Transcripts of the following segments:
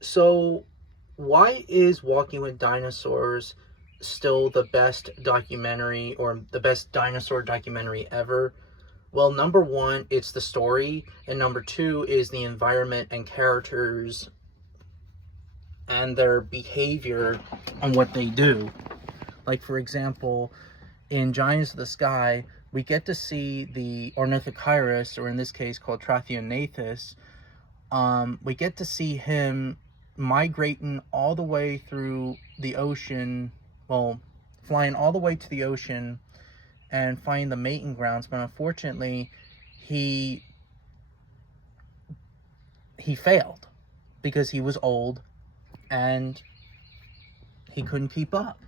So, why is Walking with Dinosaurs still the best documentary or the best dinosaur documentary ever? Well, number one, it's the story, and number two is the environment and characters and their behavior and what they do. Like, for example, in Giants of the Sky, we get to see the Ornithocheirus, or in this case called Tratheognathus. We get to see him migrating all the way through the ocean, well, flying all the way to the ocean and finding the mating grounds, but unfortunately, he failed because he was old and he couldn't keep up.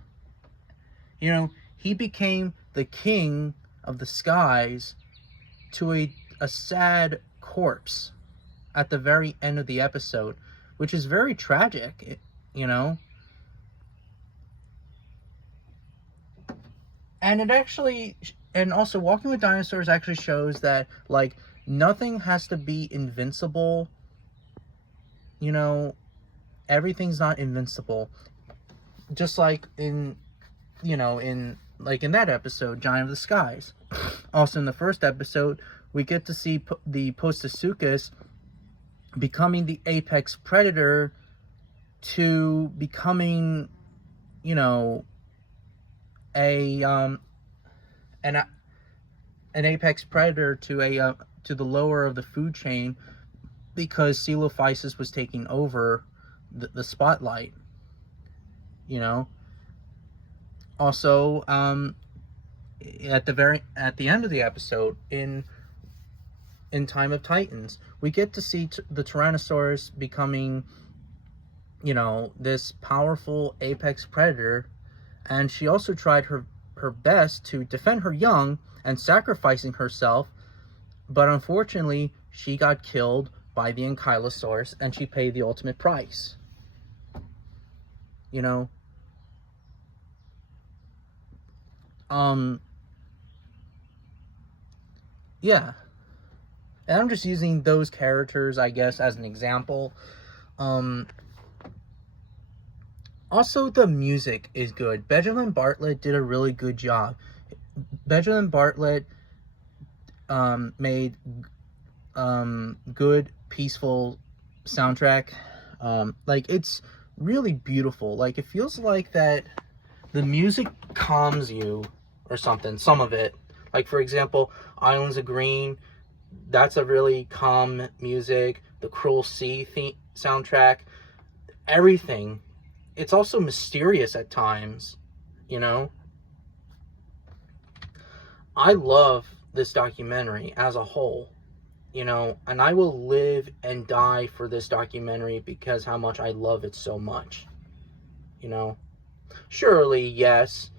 You know, he became the king of the skies to a sad corpse at the very end of the episode, which is very tragic, you know? And it actually, and also Walking with Dinosaurs actually shows that, like, nothing has to be invincible. You know, everything's not invincible. Just like in that episode, Giant of the Skies. Also in the first episode, we get to see the Postosuchus becoming the apex predator to becoming, you know, an apex predator to the lower of the food chain, because Coelophysis was taking over the spotlight, you know. Also, at the end of the episode, in Time of Titans, we get to see the Tyrannosaurus becoming, you know, this powerful apex predator, and she also tried her best to defend her young and sacrificing herself, but unfortunately, she got killed by the Ankylosaurus, and she paid the ultimate price. You know, yeah. And I'm just using those characters, I guess, as an example. Also, the music is good. Benjamin Bartlett did a really good job. Benjamin Bartlett made good, peaceful soundtrack. Like, it's really beautiful. Like, it feels like that the music calms you or something, some of it. Like, for example, Islands of Green, that's a really calm music. The Cruel Sea soundtrack, everything. It's also mysterious at times, you know? I love this documentary as a whole, you know, and I will live and die for this documentary because how much I love it so much, you know? Surely, yes,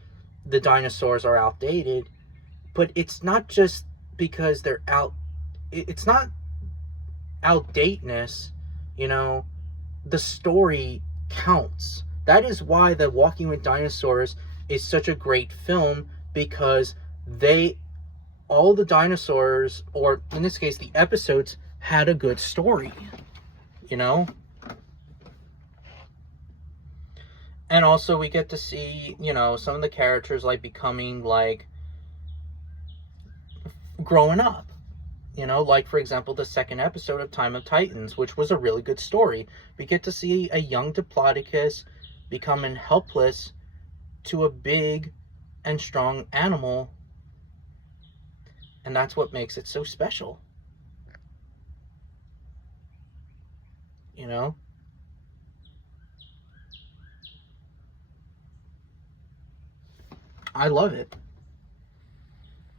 the dinosaurs are outdated, but it's not just because they're it's not outdateness, you know? The story counts. That is why the Walking with Dinosaurs is such a great film, because all the dinosaurs, or in this case the episodes, had a good story, you know? And also we get to see, you know, some of the characters like becoming, like, growing up. You know, like, for example, the second episode of Time of Titans, which was a really good story. We get to see a young Diplodocus becoming helpless to a big and strong animal. And that's what makes it so special. You know? I love it.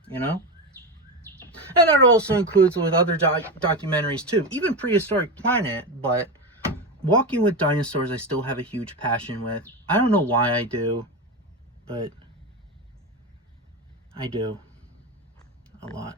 You know? And that also includes with other documentaries too, even Prehistoric Planet, but Walking with Dinosaurs I still have a huge passion with. I don't know why I do, but I do. A lot.